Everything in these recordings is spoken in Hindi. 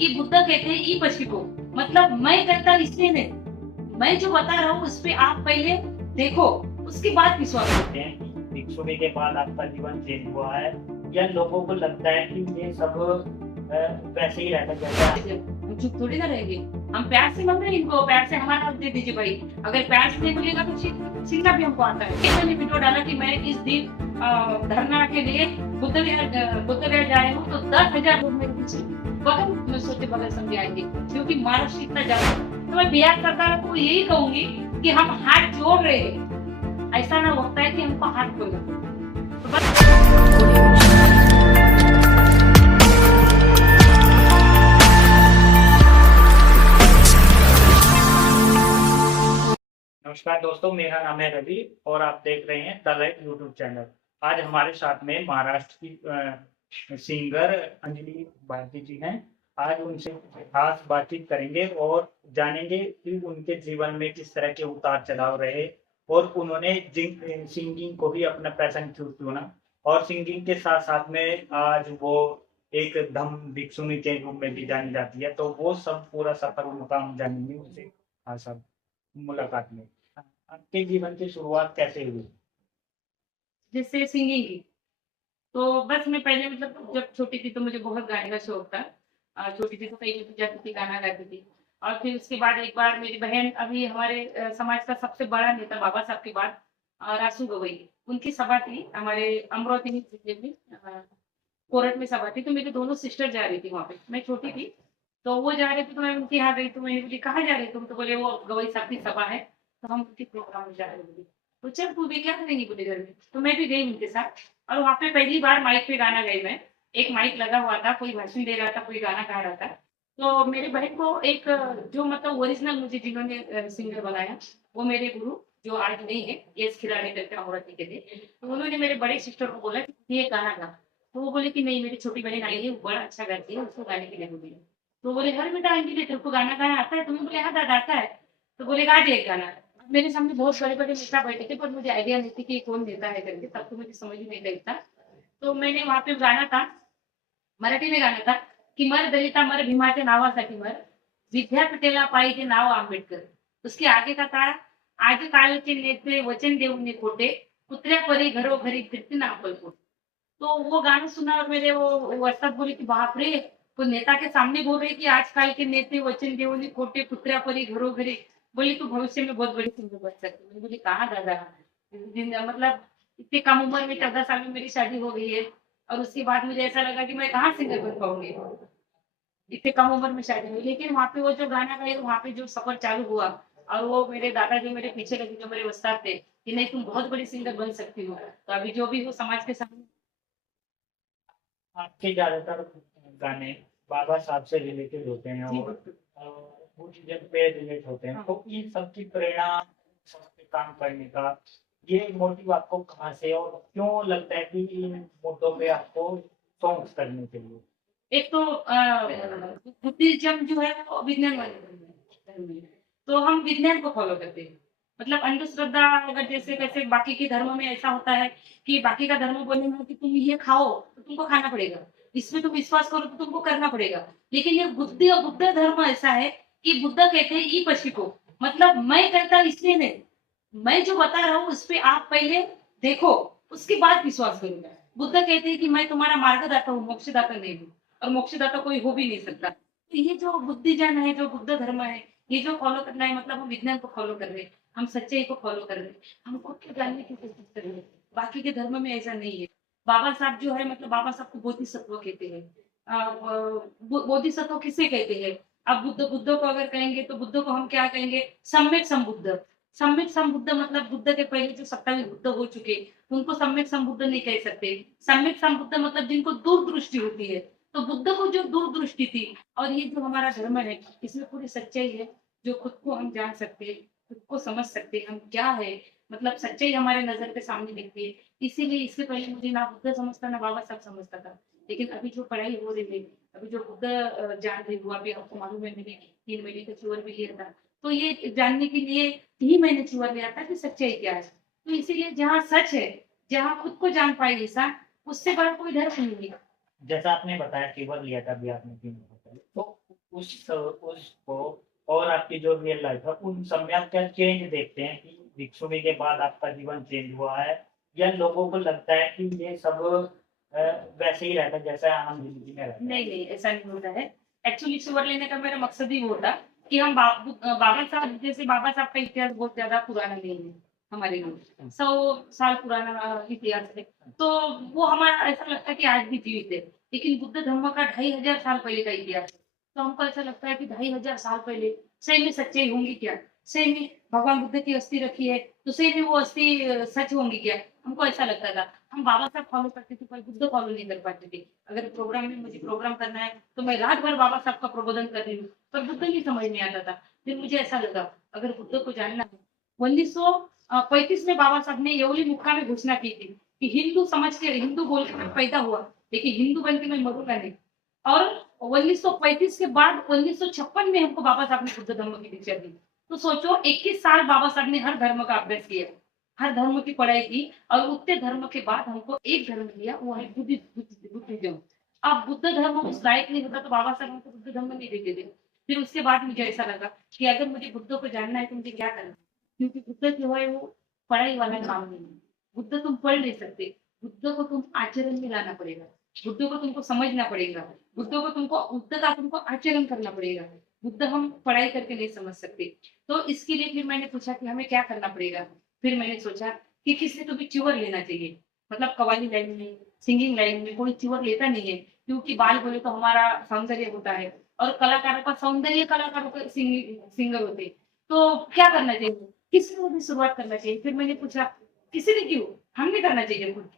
कि बुद्ध कहते हैं ई पश्चिमो, मतलब मैं करता इसलिए नहीं, मैं जो बता रहा हूँ उस पे आप पहले देखो, उसके बाद विश्वास करो। सकते हैं कि भिक्षुनी के बाद आपका जीवन चेंज हुआ है, या लोगों को लगता है कि ये सब वैसे ही रहता जैसा। हम चुप थोड़ी ना रहेंगे, हम प्यार से मांग रहे हैं इनको, प्यार से हमारा दे दीजिए भाई। अगर प्यार से नहीं बोलेगा तो सीखना भी हमको आता है। मैंने वीडियो डाला कि मैं इस दिन धरना के लिए बुद्ध विहार जा रही हूँ, तो 10,000 लोग मेरे पीछे बगल में सोचे बगल समझे आएंगे, क्योंकि महाराष्ट्र इतना ज्यादा। तो मैं बिहार सरकार को यही कहूंगी कि हम हाथ जोड़ रहे हैं, ऐसा ना होता है कि हमको हाथ खोलना। तो बस नमस्कार दोस्तों, मेरा नाम है रवि और आप देख रहे हैं द लाइट यूट्यूब चैनल। आज हमारे साथ में महाराष्ट्र की सिंगर अंजलि भारती जी हैं। आज उनसे खास बातचीत करेंगे और जानेंगे कि उनके जीवन में किस तरह के उतार चढ़ाव रहे और उन्होंने सिंगिंग को भी अपना पैशन क्यों चुना, और सिंगिंग के साथ साथ में आज वो एक धम भिक्षुनी के रूप में भी जानी जाती है। तो वो सब पूरा सफर उनका हम जानेंगे उनसे आज सब मुलाकात में। आपके जीवन की शुरुआत कैसे हुई? जैसे सिंगिंग की, तो बस मैं पहले मतलब जब छोटी थी तो मुझे बहुत गाने का शौक था। छोटी थी तो कहीं भी जाती थी, गाना गाती थी। और फिर उसके बाद एक बार मेरी बहन, अभी हमारे समाज का सबसे बड़ा नेता बाबा साहब के बाद रासू गवई, उनकी सभा थी हमारे अमरावती जिले में, कोरट में सभा थी। तो मेरी दोनों सिस्टर जा रही थी वहाँ पे, मैं छोटी थी। तो वो जा रही थी तो मैं उनके यहाँ गई, तो मैंने बोली कहाँ जा रही तुम? तो बोले वो गवई साहब की सभा है, तो हम उनके प्रोग्राम में जा रहे हैं। तो चल तू भी क्या करेंगी बोले घर में, तो मैं भी गई उनके साथ। और वहाँ पे पहली बार माइक पे गाना गाई मैं। एक माइक लगा हुआ था, कोई भाषण दे रहा था, कोई गाना गा रहा था। तो मेरी बहन को एक जो मतलब ओरिजिनल मुझे जिन्होंने सिंगर बनाया, वो मेरे गुरु, जो आज नहीं है, यश खिलाड़ी करके अमरावती के थे। तो उन्होंने मेरे बड़े सिस्टर को बोला कि ये गाना गा। तो वो बोले कि नहीं, मेरी छोटी बहन आई है, वो बड़ा अच्छा गाती है, उसको गाने के लिए बोली। तो बोले अरे बेटा अंजलि, तेरे को गाना गाना आता है? तो मैं बोले हाँ दादा आता है। तो बोले गा दे एक गाना। मेरे सामने बहुत बड़े बड़े नेता बैठे थे, पर मुझे आइडिया नहीं थी कि कौन नेता है करके, तब तो मुझे समझ ही नहीं लगता। तो मैंने वहां पे गाना था, मराठी में गाना था की मर दलिता मर भीमाच्या नावासाठी मर, विद्यापीठेला पाहिजे नाव आंबेडकर। उसके आगे का था, आगे काळचे नेते वचन देऊन खोटे, कुत्र्या परी घरोघरी फिरती ना अक्कलकोट। तो वो गाना सुना और मेरे वो वस्ताद बोले कि बाप रे, वो नेता के सामने बोल रहे कि आजकल के नेते वचन देवनी खोटे, कुत्र्या परी घरोघरी। बोली तू भविष्य में बहुत बड़ी सिंगर बन सकती है। बोली कहाँ दादा, मतलब इतनी कम उम्र में 14 साल में मेरी शादी हो गई है, और उसके बाद मुझे ऐसा लगा कि मैं कहाँ सिंगर बन पाऊंगी, इतने कम उम्र में शादी हुई। लेकिन वहाँ पे वो जो गाना गाए, वहाँ पे जो सफर चालू हुआ, और वो मेरे दादा जो मेरे पीछे लगे, जो मेरे उस्ताद थे कि नहीं तुम बहुत बड़ी सिंगर बन सकती हो। तो अभी जो भी हो समाज के सामने। आपके ज्यादातर गाने बाबा साहब से रिलेटेड होते हैं जी और बिल्कुल। वो चीजें पे रिलेट होते हैं। हाँ। तो इन सब की प्रेरणा, सब पे काम करने का ये मोटिव आपको कहाँ से और क्यों लगता है कि इन मुद्दों पे आपको सॉन्ग्स करने चाहिए? एक तो बुद्धिज्म जो है वो विज्ञान वाले धर्म है। तो हम विज्ञान को फॉलो करते हैं। मतलब अंधश्रद्धा, अगर जैसे कैसे बाकी के धर्म में ऐसा होता है कि बाकी का धर्म बोलेगा कि तुम ये खाओ तो तुमको खाना पड़ेगा, इसमें तुम विश्वास करो तो तुमको करना पड़ेगा। लेकिन ये बुद्ध धर्म ऐसा है कि बुद्ध कहते हैं ई पश्चिको, मतलब मैं करता इसलिए नहीं, मैं जो बता रहा हूँ उस पे आप पहले देखो, उसके बाद विश्वास करूंगा। बुद्ध कहते हैं कि मैं तुम्हारा मार्गदाता हूँ, मोक्षदाता नहीं हूँ, और मोक्षदाता कोई हो भी नहीं सकता। तो ये जो बुद्धिजन है, जो बुद्ध धर्म है, ये जो फॉलो करना है, मतलब हम विज्ञान को फॉलो कर रहे हैं, हम सच्चाई को फॉलो कर रहे हैं, हम खुद को जानने की कोशिश कर रहे हैं। बाकी के धर्म में ऐसा नहीं है। बाबा साहब जो है, मतलब बाबा साहब को बोधिसत्व कहते हैं। बोधिसत्व किसे कहते हैं? अब बुद्ध को अगर कहेंगे तो बुद्ध को हम क्या कहेंगे? सम्यक संबुद्ध। सम्यक संबुद्ध मतलब बुद्ध के पहले जो 27 बुद्ध हो चुके, उनको सम्यक संबुद्ध नहीं कह सकते। सम्यक संबुद्ध मतलब जिनको दूरदृष्टि होती है। तो बुद्ध को जो दूरदृष्टि थी, और ये जो हमारा धर्म है, इसमें पूरी सच्चाई है, जो खुद को हम जान सकते हैं, खुद को समझ सकते हैं हम क्या है, मतलब सच्चाई हमारे नजर के सामने दिखती है। इसीलिए इससे पहले मुझे ना बुद्ध समझता ना बाबा साहब समझता था। लेकिन अभी जो पढ़ाई हो रही है, अभी जो बुद्ध जान रही हूँ, अभी आपको मालूम है मैंने 3 महीने का च्योर भी लिया था। तो ये जानने के लिए ही मैंने च्योर लिया था कि सच्चाई क्या है। तो इसीलिए जहाँ सच है, जहाँ खुद को जान पाए इंसान, उससे बड़ा कोई धर्म नहीं है। जैसा आपने बताया टीवर लिया था अभी आपने 3 महीने पहले, तो उसको और आपकी जो रियल लाइफ है उन सब में आप क्या चेंज देखते हैं कि भिक्षुनी के बाद आपका जीवन चेंज हुआ है, या लोगों को लगता है कि ये सब अ, वैसे ही रहता है जैसा आम जिंदगी में रहता है? नहीं नहीं, ऐसा नहीं होता है। एक्चुअली चिवर लेने का मेरा मकसद ही वो था कि हम बाबा साहब, जैसे बाबा साहब का इतिहास बहुत ज्यादा पुराना नहीं है हमारे लिए, 100 साल पुराना इतिहास है। तो वो हमारा ऐसा लगता है कि आज भी जीवित है, लेकिन बुद्ध धर्म का 2500 साल पहले का इतिहास है। तो हमको ऐसा लगता है कि 2500 साल पहले सही में सच्चाई होंगी क्या, सही में भगवान बुद्ध की अस्थि रखी है तो सही में वो अस्थि सच होंगी क्या, हमको ऐसा लगता था। हम बाबा साहब फॉलो करते थे पर बुद्ध फॉलो नहीं कर पाते थे। अगर प्रोग्राम में मुझे प्रोग्राम करना है तो मैं रात भर बाबा साहब का प्रबोधन कर रही हूँ, पर बुद्ध नहीं समझ में आता था। फिर मुझे ऐसा लगा अगर बुद्ध को जानना है, 1935 में बाबा साहब ने येवली मुक्का में घोषणा की थी कि हिंदू समझ के, हिंदू बोल के मैं पैदा हुआ, लेकिन हिंदू बन के मैं मरूंगा नहीं। और 1935 के बाद 1956 में हमको बाबा साहब ने बुद्ध धर्म की दीक्षा दी। तो सोचो 21 साल बाबा साहब ने हर धर्म का अभ्यास किया, हर धर्म की पढ़ाई की, और उतने धर्म के बाद हमको एक धर्म लिया, वो है बुद्धिज्म। अब बुद्ध धर्म उस लायक नहीं होता तो बाबा साहब हमको बुद्ध धर्म नहीं देते थे। फिर उसके बाद मुझे ऐसा लगा कि अगर मुझे बुद्ध को जानना है तो मुझे क्या करना है, क्योंकि बुद्ध जो है वो पढ़ाई वाला काम नहीं है। बुद्ध तुम पढ़ नहीं सकते, बुद्ध को तुम आचरण में लाना पड़ेगा, बुद्ध को तुमको समझना पड़ेगा, बुद्ध का तुमको आचरण करना पड़ेगा। बुद्ध हम पढ़ाई करके नहीं समझ सकते। तो इसके लिए फिर मैंने पूछा कि हमें क्या करना पड़ेगा। फिर मैंने सोचा कि किसी को भी च्योर लेना चाहिए, मतलब कव्वाली लाइन में, सिंगिंग लाइन में कोई च्योर लेता नहीं है, क्योंकि बाल बोले तो हमारा सौंदर्य होता है, और कलाकारों का सौंदर्य कलाकारों का सिंगर होते हैं। तो क्या करना चाहिए, किसी को भी शुरुआत करना चाहिए। फिर मैंने पूछा किसी ने क्यों, हमने करना चाहिए खुद।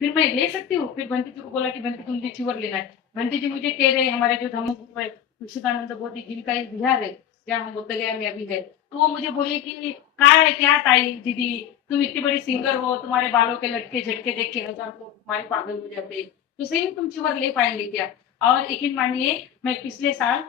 फिर मैं ले सकती हूँ। फिर बंटी जी को बोला कि बंटी तुम मुझे च्योर लेना है। बंटी जी मुझे कह रहे हमारे जो धर्मगुरु है विवेकानंद बोधि जिनका एक बिहार है जहाँ हम बोधगया में अभी है, तो वो मुझे बोले कि कहा है क्या ताई दीदी, तुम इतनी बड़ी सिंगर हो, तुम्हारे बालों के लटके झटके देख के हजार लोग तुम्हारे पागल हो जाते, तो सही में तुम च्योर ले पाएंगे क्या। और यकीन मानिए मैं पिछले साल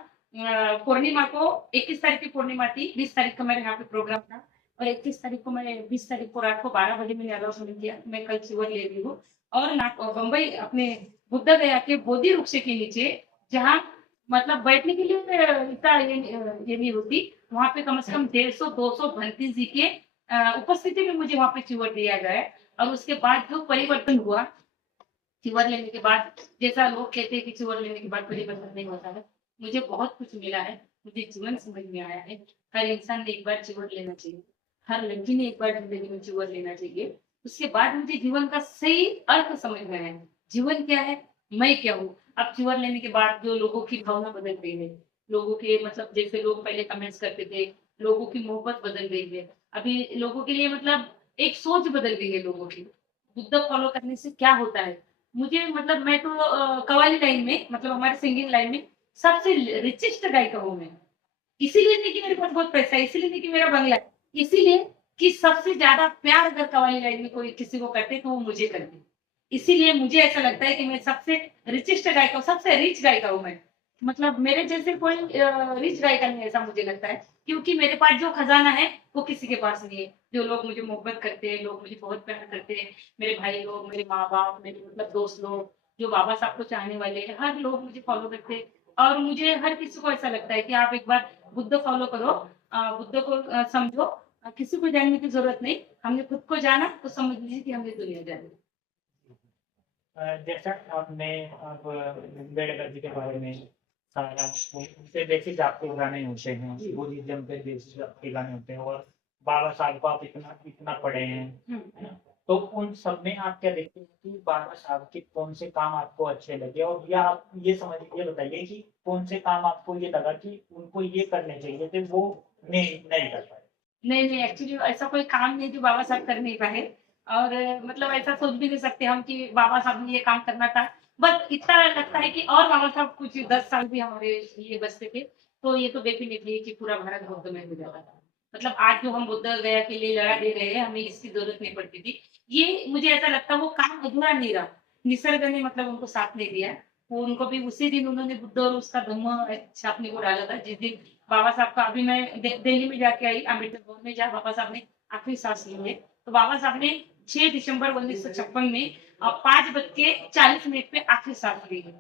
पूर्णिमा को, 21 तारीख की पूर्णिमा थी, 20 तारीख को मेरे यहाँ पे प्रोग्राम था, और 21 तारीख को मैंने, 20 तारीख को रात को 12 बजे मैंने अनाउंसमेंट किया मैं कल च्योर ले रही हूँ। और बम्बई अपने बुद्ध गया के बोधि वृक्ष के नीचे, जहाँ मतलब बैठने के लिए इतना ये नहीं होती, वहां पे कम से कम 150-200 भंती जी के उपस्थिति में मुझे वहां पे च्योर दिया गया है। और उसके बाद जो परिवर्तन हुआ च्योर लेने के बाद, जैसा लोग कहते हैं कि च्योर लेने के बाद परिवर्तन नहीं होता है, मुझे बहुत कुछ मिला है। मुझे जीवन समझ में आया है, हर इंसान ने एक बार च्योर लेना चाहिए, हर लड़की ने एक बार जिंदगी में च्योर लेना चाहिए। उसके बाद मुझे जीवन का सही अर्थ समझ में आया, जीवन क्या है, मैं क्या हूँ। अब च्योर लेने के बाद जो लोगों की भावना बदल गई है, लोगों के मतलब जैसे लोग पहले कमेंट्स करते थे, लोगों की मोहब्बत बदल गई है। अभी लोगों के लिए मतलब एक सोच बदल गई है लोगों की, बुद्ध फॉलो करने से क्या होता है। मुझे मतलब मैं तो कव्वाली लाइन में, मतलब हमारे सिंगिंग लाइन में सबसे रिचेस्ट गायिका हूँ मैं। इसीलिए नहीं कि मेरे पास बहुत पैसा है, इसीलिए नहीं कि मेरा बंगला है, इसीलिए कि सबसे ज्यादा प्यार अगर कव्वाली लाइन में कोई किसी को करते तो वो मुझे करते। इसीलिए मुझे ऐसा लगता है कि मैं सबसे रिचेस्ट गायिका हूँ, सबसे रिच गायिका हूँ मैं। मतलब मेरे जैसे कोई रिच गायिका नहीं है, ऐसा मुझे लगता है, क्योंकि मेरे पास जो खजाना है वो किसी के पास नहीं है। जो लोग मुझे मोहब्बत करते हैं, लोग मुझे बहुत प्यार करते हैं, मेरे भाई लोग, मेरे माँ बाप, मेरे मतलब दोस्त लोग, जो बाबा साहब को चाहने वाले हैं, हर लोग मुझे फॉलो करते हैं। और मुझे हर किसी को ऐसा लगता है कि आप एक बार बुद्ध फॉलो करो, बुद्ध को समझो। किसी को जानने की जरूरत नहीं, हमने खुद को जाना तो समझ लीजिए कि हमने दुनिया जानी। जैसा आपने अब अम्बेडकर जी के बारे में सारा उनसे बेसिक आपके गाने होते हैं, बुद्धिज्म पे बेसिक आपके गाने होते हैं, और बाबा साहब को आप इतना इतना पढ़े हैं, है ना? तो उन सब में आप क्या देखते हैं कि बाबा साहब के कौन से काम आपको अच्छे लगे, और या आप ये समझ ये बताइए कि कौन से काम आपको ये लगा कि उनको ये करने चाहिए थे वो नहीं कर पाए? नहीं नहीं, एक्चुअली ऐसा कोई काम नहीं जो बाबा साहब कर नहीं पाए। और मतलब ऐसा सोच भी नहीं सकते हम कि बाबा साहब ने ये काम करना था। बस इतना लगता है कि और बाबा साहब कुछ 10 साल भी हमारे लिए बचते थे तो ये तो डेफिनेटली कि पूरा भारत बुद्धमय हो जाता था। मतलब आज जो हम बुद्ध गया के लिए लड़ा दे रहे हैं, हमें इसकी जरूरत नहीं पड़ती थी। ये मुझे ऐसा लगता है वो काम अधूरा नहीं रहा, निसर्ग ने मतलब उनको साथ नहीं दिया। वो उनको भी उसी दिन उन्होंने बुद्ध और उसका धम्म छापने को डाला था, जिस दिन बाबा साहब का, अभी मैं दिल्ली में जाके आई अम्बेडकर भवन में, जहाँ बाबा साहब ने आखिरी सांस ली है। तो बाबा साहब ने 6 दिसंबर 1956 में 5:40 पे आखिरी सांस ली है।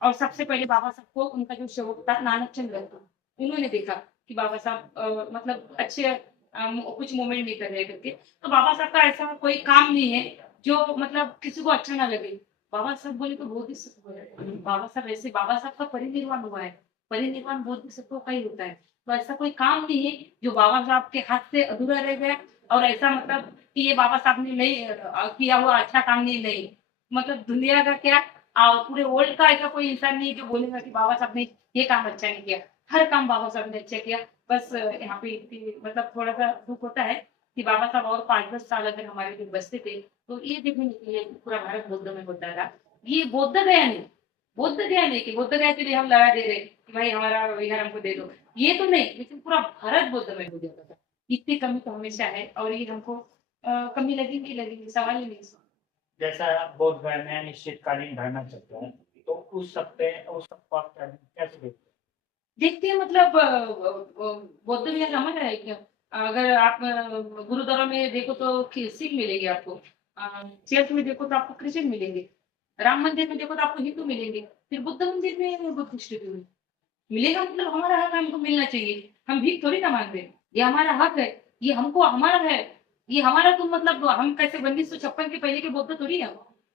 और सबसे पहले बाबा साहब को उनका जो सेवक था नानक चंद गहता, उन्होंने देखा कि बाबा साहब मतलब अच्छे कुछ मूवमेंट नहीं कर रहे करके। तो बाबा साहब का ऐसा कोई काम नहीं है जो मतलब किसी को अच्छा ना लगे। बाबा साहब बोले तो बोधिसत्व है। बाबा साहब ऐसे, बाबा साहब का परिनिर्वाण हुआ है। परिनिर्वाण बोधिसत्व का ही होता है। तो ऐसा कोई काम नहीं है जो बाबा साहब के हाथ से अधूरा रह गया, और ऐसा मतलब कि ये बाबा साहब ने नहीं किया हुआ अच्छा काम नहीं। मतलब दुनिया का क्या, पूरे वर्ल्ड का ऐसा कोई इंसान नहीं जो बोलेगा कि बाबा साहब ने ये काम अच्छा नहीं किया। हर काम बाबा साहब ने अच्छा किया। बस यहाँ पे मतलब थोड़ा सा दुख होता है कि बाबा साहब और 5-10 साल अगर हमारे लिए बचते थे तो ये देखने के लिए पूरा भारत बुद्ध में होता था। ये बोध गया नहीं, बोध गया नहीं कि बोध गया के लिए हम लगा दे रहे कि भाई हमारा विहार हमको दे दो, ये तो नहीं, लेकिन पूरा भारत बुद्ध में हो जाता था। इतनी कमी तो हमेशा है, और ये हमको कमी लगेगी लगेगी, सवाल ही नहीं। जैसा बोध गया में अनिश्चितकालीन धरना चलता है, तो उस सबको आप कैसे देखते हैं? देखते हैं मतलब बौद्ध विहार हमारा है क्या? अगर आप गुरुद्वारा में देखो तो सिख मिलेंगे आपको, चर्च में देखो तो आपको क्रिश्चियन मिलेंगे, राम मंदिर में देखो तो आपको हिंदू मिलेंगे, फिर बुद्ध मंदिर में बुद्धिस्ट भी मिलेगा। मतलब हमारा हक हमको मिलना चाहिए। हम भीख थोड़ी ना मांग रहे हैं। ये हमारा हक है, ये हमको हमारा है। ये हमारा तो मतलब हम कैसे 1956 के पहले के बुद्ध थोड़ी है।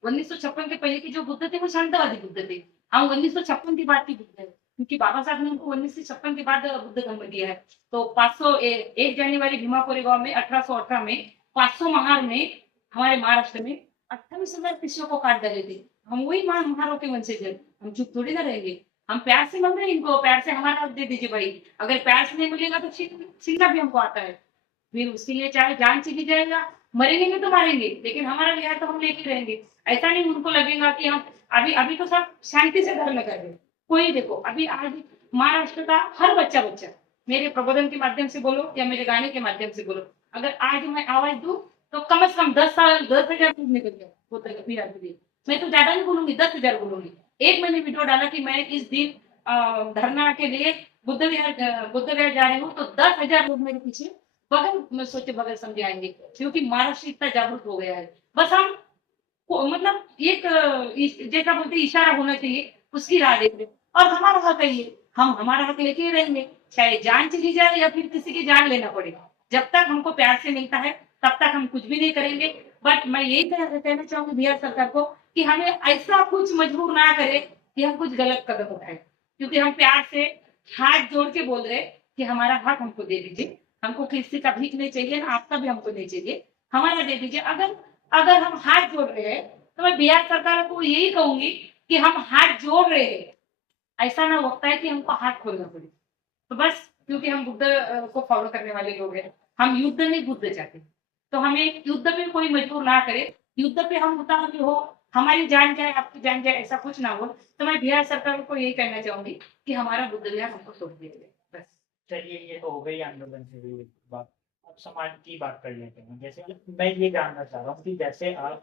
1956 के पहले के जो बुद्ध थे वो शांतवादी बुद्ध थे। हम 1956 के बाद के बुद्ध है, क्योंकि बाबा साहब ने हमको 1956 के बाद बुद्ध धर्म दिया है। तो 500 1 जनवरी भीमा कोरेगांव में 1818 में 500 महार में हमारे महाराष्ट्र में 28,000 कृषियों को काट डाले थे। हम वही महारों के वंशज है। हम चुप थोड़ी ना रहेंगे। हम प्यार से मांग रहे हैं इनको, प्यार से हमारा हक दे दीजिए भाई। अगर प्यार से नहीं मिलेगा तो छीनना भी हमको आता है। फिर उसके लिए चाहे जान चली जाएगा, मरेंगे नहीं तो मारेंगे, लेकिन हमारा बिहार तो हम लेके रहेंगे। ऐसा नहीं उनको लगेगा कि हम अभी अभी तो सब शांति से धर्म कर रहे हैं। कोई देखो अभी आज महाराष्ट्र का हर बच्चा बच्चा मेरे प्रबोधन के माध्यम से बोलो या मेरे गाने के माध्यम से बोलो, अगर आज मैं आवाज दूं तो कम से कम 10,000 निकल जाए होता है बिहार के लिए। मैं तो ज्यादा नहीं बोलूंगी, 10,000 बोलूंगी। एक मैंने वीडियो डाला कि मैं इस दिन धरना के लिए बुद्ध विहार जा रही हूँ, तो 10,000 लोग मेरे पीछे बगल में सोचे बगल समझे आएंगे, क्योंकि महाराष्ट्र इतना जागरूक हो गया है। बस हम मतलब एक जैसा बोलते इशारा होना चाहिए, उसकी राह देख रहे। और हमारा हक है ये, हम हमारा हक लेके ही रहेंगे, चाहे जान चली जाए या फिर किसी की जान लेना पड़े। जब तक हमको प्यार से मिलता है तब तक हम कुछ भी नहीं करेंगे। बट मैं यही कहना चाहूंगी बिहार सरकार को कि हमें ऐसा कुछ मजबूर ना करे कि हम कुछ गलत कदम उठाए, क्योंकि हम प्यार से हाथ जोड़ के बोल रहे कि हमारा हक हमको दे दीजिए। हमको किसी का भीख नहीं चाहिए, ना आपका भी हमको नहीं चाहिए, हमारा दे दीजिए। अगर अगर हम हाथ जोड़ रहे हैं तो मैं बिहार सरकार को यही कहूंगी कि हम हाथ जोड़ रहे हैं, ऐसा ना होता है कि हमको हाथ खोलना पड़े। तो बस क्योंकि हम बुद्ध को फॉलो करने वाले लोग हैं, हम युद्ध नहीं बुद्ध चाहते, तो हमें युद्ध में कोई मजबूर ना करे। युद्ध पे हम उतावले हो, हमारी जान जाए आपकी जान जाए, ऐसा कुछ ना हो। तो मैं बिहार सरकार को यही कहना चाहूंगी कि हमारा बुद्ध विहार हमको छोड़ दिया जाए बस। चलिए, ये तो हो गई आंदोलन से हुई बात। अब समाज की बात कर लेते हैं। जैसे मैं ये जानना चाह रहा हूँ कि जैसे आप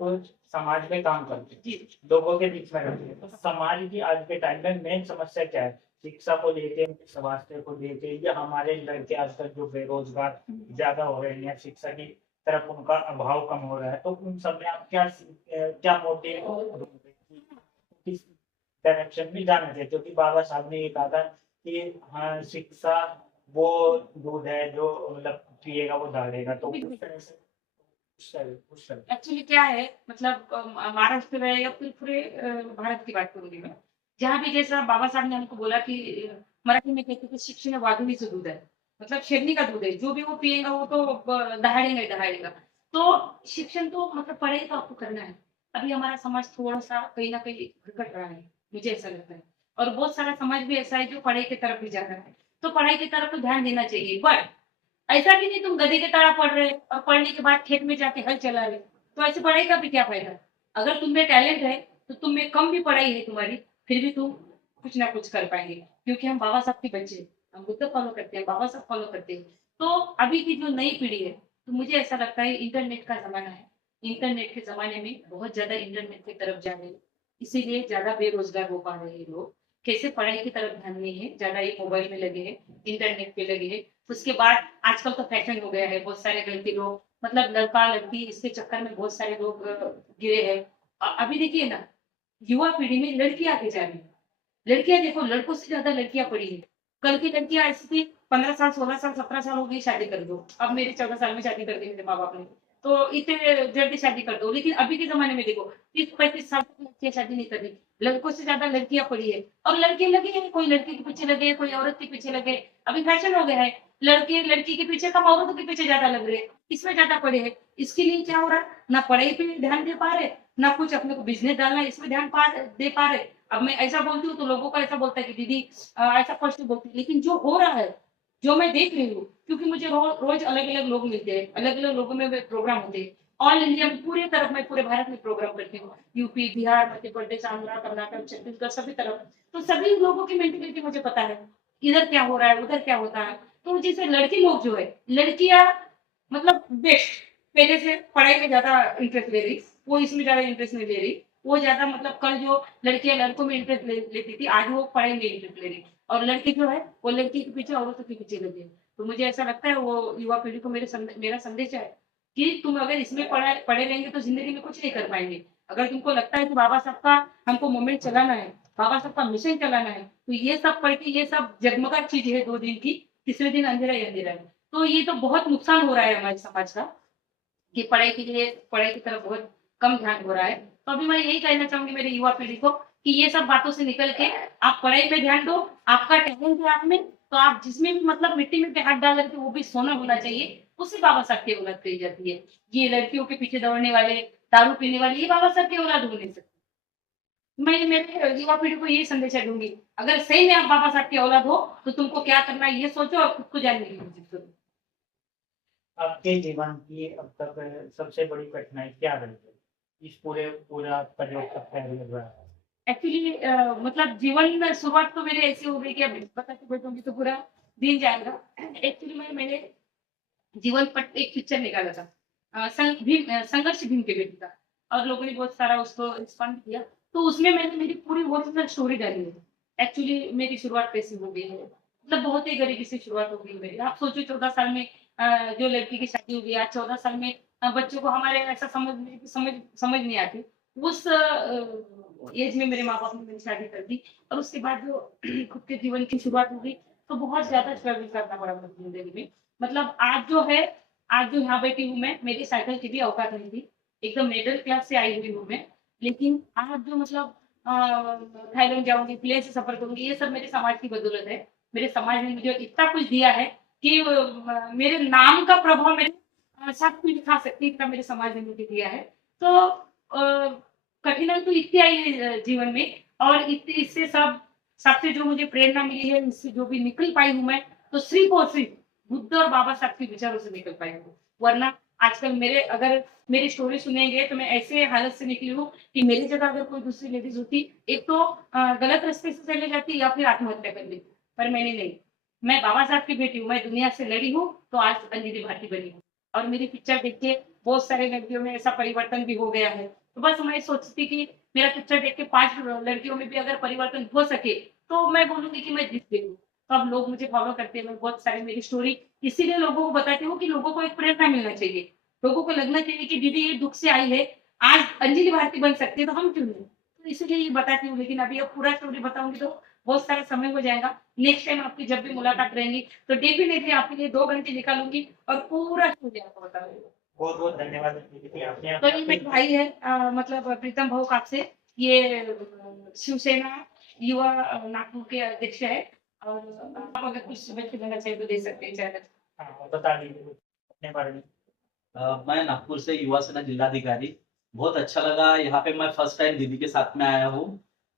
समाज में काम करते हैं, जी लोगों के बीच में रहते हैं, तो समाज की आज के टाइम में मेन समस्या क्या है? शिक्षा को लेके, स्वास्थ्य को लेके, या हमारे लड़के आजकल जो बेरोजगार ज्यादा हो रहे हैं, शिक्षा की तरफ उनका अभाव कम हो रहा है, तो उन सब में आप क्या मोटिव किस डायरेक्शन में जाना चाहिए? क्योंकि बाबा साहब ने ये कहा था कि हाँ, शिक्षा वो दूध है जो मतलब पिएगा वो दौड़ेगा। तो उस तरह से उस तरह एक्चुअली क्या है मतलब महाराष्ट्र में या फिर पूरे भारत की बात करूंगी मैं, जहाँ भी जैसा बाबा साहब ने हमको बोला कि मराठी में कहते थे शिक्षण वाघिणीचं दूध है, मतलब शेरनी का दूध है, जो भी वो पिएगा वो तो दहाड़ेगा ही दहाड़ेगा। तो शिक्षण तो मतलब पढ़ाई तो आपको करना है। अभी हमारा समाज थोड़ा सा कहीं ना कहीं भटक रहा है, मुझे ऐसा लगता है। और बहुत सारा समाज भी ऐसा है जो पढ़ाई की तरफ भी जा रहा है। तो पढ़ाई की तरफ तो ध्यान देना चाहिए, बट ऐसा भी नहीं तुम गधे की तरह पढ़ रहे और पढ़ने के बाद खेत में जाके हल चला रहे, तो ऐसे पढ़ाई का भी क्या फायदा? अगर तुम में टैलेंट है तो तुम में कम भी पढ़ाई है तुम्हारी, फिर भी तुम कुछ ना कुछ कर पाएंगे, क्योंकि हम बाबा साहब के बच्चे हैं, हम बुद्ध फॉलो करते हैं, बाबा साहब फॉलो करते हैं। तो अभी की जो नई पीढ़ी है, तो मुझे ऐसा लगता है इंटरनेट का जमाना है। इंटरनेट के जमाने में बहुत ज्यादा इंटरनेट की तरफ जा रहे हैं, इसीलिए ज्यादा बेरोजगार हो पा रहे हैं लोग। कैसे पढ़ाई की तरफ ध्यान नहीं है, ज्यादा ये मोबाइल में लगे हैं, इंटरनेट पे लगे हैं। उसके बाद आजकल तो फैशन हो गया है, बहुत सारे लड़के लोग मतलब लड़का लड़की इसके चक्कर में बहुत सारे लोग गिरे हैं। अभी देखिए ना, युवा पीढ़ी में लड़की आगे जा रही है। लड़कियां देखो, लड़कों से ज्यादा लड़कियां पढ़ी है। कल की लड़कियां ऐसी थी, 15 साल 16 साल 17 साल हो गई, शादी कर दो। अब मेरी 14 साल में शादी कर दी मेरे माँ बाप ने, तो इतने जल्दी शादी कर दो। लेकिन अभी के जमाने में देखो, 30 35 साल तक लड़कियां शादी नहीं कर रही, लड़कों से ज्यादा लड़कियां पढ़ी है। और लड़के लगे हैं, कोई लड़के के पीछे लगे, कोई औरत के पीछे लगे। अभी फैशन हो गया है, लड़के लड़की के पीछे कम, औरतों के पीछे ज्यादा लग रहे हैं, इसमें ज्यादा पढ़े हैं। इसके लिए क्या हो रहा है, ना पढ़ाई पे ध्यान दे पा रहे, ना कुछ अपने को बिजनेस डालना है, इसमें ध्यान दे पा रहे। अब मैं ऐसा बोलती हूँ तो लोगों का ऐसा बोलता है कि दीदी ऐसा फर्स्ट बोलती है, लेकिन जो हो रहा है, जो मैं देख रही हूँ, क्योंकि मुझे रोज अलग अलग लोग मिलते हैं, अलग अलग लोगों में प्रोग्राम होते हैं। ऑल इंडिया में पूरी तरफ में, पूरे भारत में प्रोग्राम करती हूँ, यूपी बिहार मध्य प्रदेश आंध्र कर्नाटक छत्तीसगढ़ सभी तरफ। तो सभी लोगों की मेंटेलिटी मुझे पता है, इधर क्या हो रहा है, उधर क्या होता है। तो जैसे लड़के लोग जो है, लड़कियां मतलब बेस्ट, पहले से पढ़ाई में ज्यादा इंटरेस्ट ले रही, वो इसमें ज्यादा इंटरेस्ट नहीं ले रही। वो ज्यादा मतलब कल जो लड़कियां लड़कों में इंटरेस्ट लेती थी, आज वो पढ़ाई में इंटरेस्ट ले रही। और लड़की जो है, वो लड़की के पीछे औरतों के पीछे लगी है। तो मुझे ऐसा लगता है, वो युवा पीढ़ी को मेरा संदेश है कि तुम अगर इसमें पढ़े रहेंगे तो जिंदगी में कुछ नहीं कर पाएंगे। अगर तुमको लगता है कि बाबा साहब का हमको मूवमेंट चलाना है, बाबा साहब का मिशन चलाना है, तो ये सब पढ़ के, ये सब जगमगा चीज है 2 दिन की, तीसरे दिन अंधेरा ही अंधेरा है। तो ये तो बहुत नुकसान हो रहा है हमारे समाज का, कि पढ़ाई की तरफ बहुत कम ध्यान हो रहा है। तो अभी मैं यही कहना चाहूंगी मेरी युवा पीढ़ी को, कि ये सब बातों से निकल के आप पढ़ाई पे ध्यान दो। आपका टैलेंट है आप में, तो आप जिसमें भी मतलब मिट्टी में हाथ डाल करके वो भी सोना होना चाहिए, उसी बाबा साहब की औलाद कही जाती है। ये लड़कियों के पीछे दौड़ने वाले, दारू पीने वाले, ये बाबा साहब की औलाद हो नहीं सकती। मैं मेरे युवा पीढ़ी को यही संदेश दूंगी, अगर सही में आप बाबा साहब की औलाद हो, तो तुमको क्या करना है ये सोचो और खुद को जानने की कोशिश करो। आपके जीवन की अब तक सबसे बड़ी कठिनाई क्या रही है? इस पूरा प्रयोग का फैल रहा है। एक्चुअली मतलब जीवन में शुरुआत तो मेरी ऐसी हो गई कि अब बताती बैठूंगी तो पूरा दिन जाएगा। एक्चुअली मैंने जीवन पर एक पिक्चर निकाला था, संघर्ष भीम के बेटे का, और लोगों ने बहुत सारा उसको एक्सपांड किया। तो उसमें मैंने मेरी पूरी ओरिजिनल स्टोरी डाली है। एक्चुअली मेरी शुरुआत कैसी हो गई है, मतलब बहुत ही गरीबी से शुरुआत हो गई मेरी। आप सोचो 14 साल में जो लड़की की शादी हो गई, आज 14 साल में बच्चों को हमारे ऐसा समझ समझ नहीं आती। उस एज में मेरे माँ बाप ने मेरी शादी कर दी, और उसके बाद जो खुद के जीवन की शुरुआत हो गई, तो बहुत ज्यादा स्ट्रगल करना पड़ा मुझे जिंदगी में। मतलब आज जो यहाँ बैठी हूँ मैं, मेरी साइकिल की भी औकात नहीं थी, एकदम मिडिल क्लास से आई हुई हूँ मैं। लेकिन आज जो मतलब थाईलैंड जाऊंगी, प्लेन से सफर करूंगी, ये सब मेरे समाज की बदौलत है। मेरे समाज ने मुझे इतना कुछ दिया है कि मेरे नाम का प्रभाव मेरे साथ कोई दिखा सकती है, इतना मेरे समाज ने मुझे दिया है। तो कठिनाई तो इतनी आई है जीवन में, और इससे सबसे जो मुझे प्रेरणा मिली है, इससे जो भी निकल पाई हूँ मैं, तो सिर्फ और सिर्फ बुद्ध और बाबा साहब के विचारों से निकल पाई हूँ। वरना आजकल अगर मेरी स्टोरी सुनेंगे तो मैं ऐसे हालत से निकली हूँ कि मेरी जगह अगर कोई दूसरी लेडीज होती, एक तो गलत रास्ते से चले जाती, या फिर आत्महत्या कर लेती। पर मैंने नहीं, मैं बाबा साहब की बेटी हूँ, मैं दुनिया से लड़ी हूँ, तो आज अंजलि भारती बनी हूँ। और मेरी पिक्चर देख के बहुत सारे लड़कियों में ऐसा परिवर्तन भी हो गया है। तो बस मैं सोचती कि मेरा पिक्चर देख के 5 लड़कियों में भी अगर परिवर्तन हो सके, तो मैं बोलूंगी कि मैं जीत गई हूँ। तो अब लोग मुझे फॉलो करते हैं, मैं बहुत सारे मेरी स्टोरी इसीलिए लोगों को बताती हूँ कि लोगों को एक प्रेरणा मिलना चाहिए। लोगों को लगना चाहिए कि दीदी ये दुख से आई है, आज अंजलि भारती बन सकती है, तो हम क्यों नहीं। तो इसीलिए ये बताती हूँ। लेकिन अभी अब पूरा स्टोरी बताऊंगी तो बहुत सारा समय हो जाएगा। नेक्स्ट टाइम आपकी जब भी मुलाकात रहेंगी, तो डेफिनेटली आपके लिए 2 घंटे निकालूंगी और पूरा स्टोरी आपको बताऊंगी। बहुत बहुत धन्यवाद दीदी, आपने तो ये मेरे भाई है, मतलब प्रीतम भाऊ कापसे, ये शिवसेना युवा नागपुर के अध्यक्ष है। और आप अगर कुछ शुभेच्छा देना चाहिए तो दे सकते हैं चैनल। हाँ, बता दीजिए अपने बारे में। मैं नागपुर से युवा सेना जिलाधिकारी। बहुत अच्छा लगा यहाँ पे, मैं फर्स्ट टाइम दीदी के साथ में आया हूँ,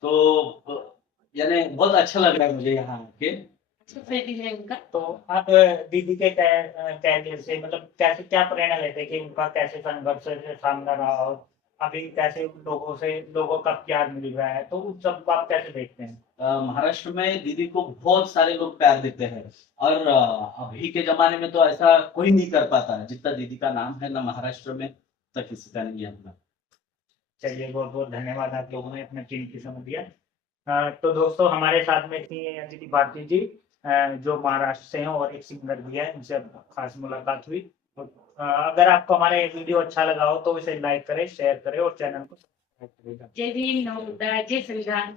तो यानी बहुत अच्छा लग रहा है मुझे यहाँ आके। अच्छा बेटी है उनका। तो आप दीदी के कैरियर से मतलब कैसे क्या प्रेरणा लेते हैं कि उनका कैसे संघर्ष से सामना रहा, और अभी कैसे लोगों का प्यार मिल रहा है, तो उन सबको आप कैसे देखते हैं? महाराष्ट्र में दीदी को बहुत सारे लोग प्यार देते हैं, और अभी के जमाने में तो ऐसा कोई नहीं कर पाता जितना दीदी का नाम है ना महाराष्ट्र में, तो किसी का नहीं है अपना। चलिए, बहुत बहुत धन्यवाद, आप लोगों ने अपना कीमती समय दिया। तो दोस्तों, हमारे साथ में थी अंजलि भारती जी, जो महाराष्ट्र से हैं और एक सिंगर भी है, इनसे खास मुलाकात हुई। तो, अगर आपको हमारे वीडियो अच्छा लगा हो तो इसे लाइक करें, शेयर करें और चैनल को सब्सक्राइब करें। जय भीम, नमो बुद्धाय, जय संविधान।